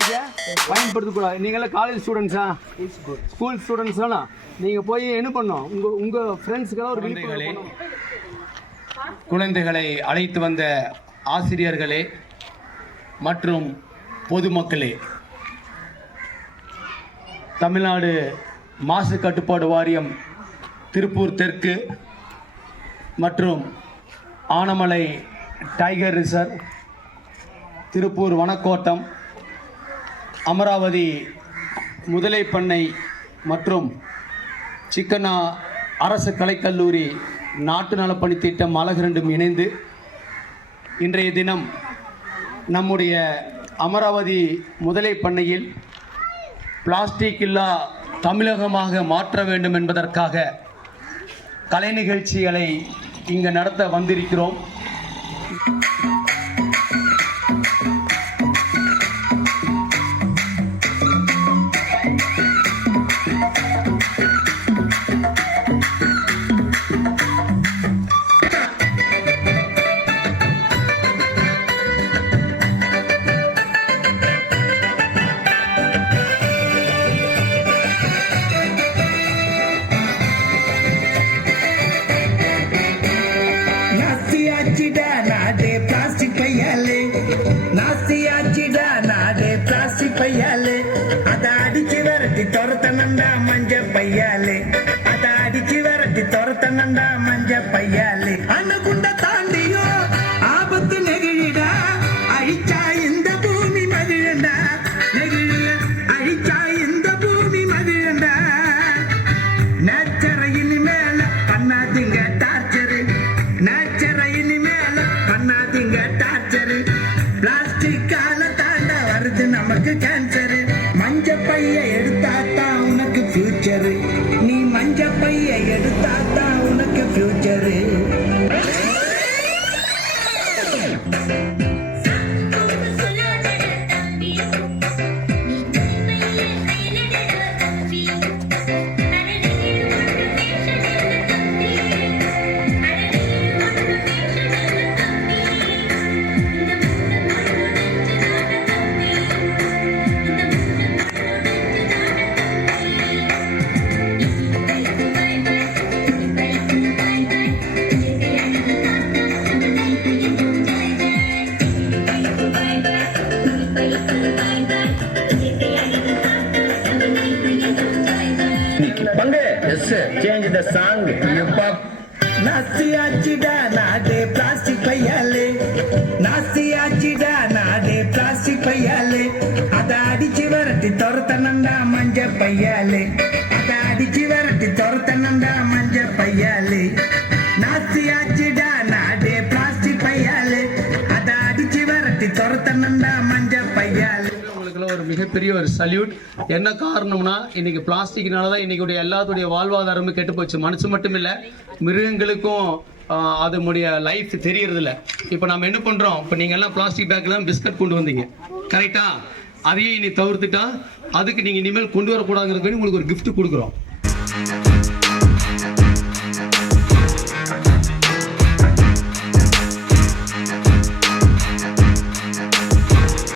பிளாஸ்டிக்கை பயன்படுத்தக்கூடாது நீங்களாம் காலேஜ் ஸ்டூடெண்ட்ஸா ஸ்கூல் ஸ்டூடெண்ட்ஸ்லாம் நீங்கள் போய் என்ன பண்ணோம் உங்கள் உங்கள் ஃப்ரெண்ட்ஸுக்கெல்லாம் ஒரு குழந்தைகளே. குழந்தைகளை அழைத்து வந்த ஆசிரியர்களே மற்றும் பொதுமக்களே தமிழ்நாடு மாசு கட்டுப்பாடு வாரியம் திருப்பூர் தெற்கு மற்றும் ஆனமலை டைகர் ரிசர்வ் திருப்பூர் வனக்கோட்டம் அமராவதி முதலை பண்ணை மற்றும் சிக்கனா அரசு கலைக்கல்லூரி நாட்டு நலப்பணி திட்டம் அழகிரண்டும் இணைந்து இன்றைய தினம் நம்முடைய அமராவதி முதலை பண்ணையில் பிளாஸ்டிக் இல்லா தமிழகமாக மாற்ற வேண்டும் என்பதற்காக கலை நிகழ்ச்சிகளை இங்கு நடத்த வந்திருக்கிறோம். நாடே பிளாஸ்டிக் பையாலே. நாஸ்தி ஆச்சிடா நாடே பிளாஸ்டிக் பையாலே. அதை அடிச்சு விரட்டி துரத்தனண்டா மஞ்ச பையாலே. பைய எடுத்தாத்தான் உனக்கு ஃபியூச்சரு நீ மஞ்ச பைய எடுத்தாத்தான் உனக்கு ஃபியூச்சரு பங்கு எஸ் சேஞ்ச் த சாங் நாஸ்தியாச்சிடா நாடே பிளாஸ்டிக் பையாலே நாஸ்தியாச்சிடா நாடே பிளாஸ்டிக் பையாலே அத அடிச்சு விரட்டி துரத்தனண்டா மஞ்ச பையாலே மிகப்பெரிய ஒரு சல்யூட் என்ன காரணம்னா இன்னைக்கு பிளாஸ்டிக்னால தான் இன்னைக்கு எல்லாத்துடைய வாழ்வாதாரமும் கெட்டு போச்சு மனுஷன் மட்டும் இல்லை மிருகங்களுக்கும் அதனுடைய லைஃப் தெரியறதில்ல. இப்போ நம்ம என்ன பண்ணுறோம் இப்போ நீங்கள் எல்லாம் பிளாஸ்டிக் பேக்கில் தான் பிஸ்கட் கொண்டு வந்தீங்க. கரெக்டாக அதையும் இனி தவிர்த்துட்டா அதுக்கு நீங்கள் இனிமேல் கொண்டு வரக்கூடாதுங்கிறது உங்களுக்கு ஒரு கிஃப்ட் கொடுக்குறோம்.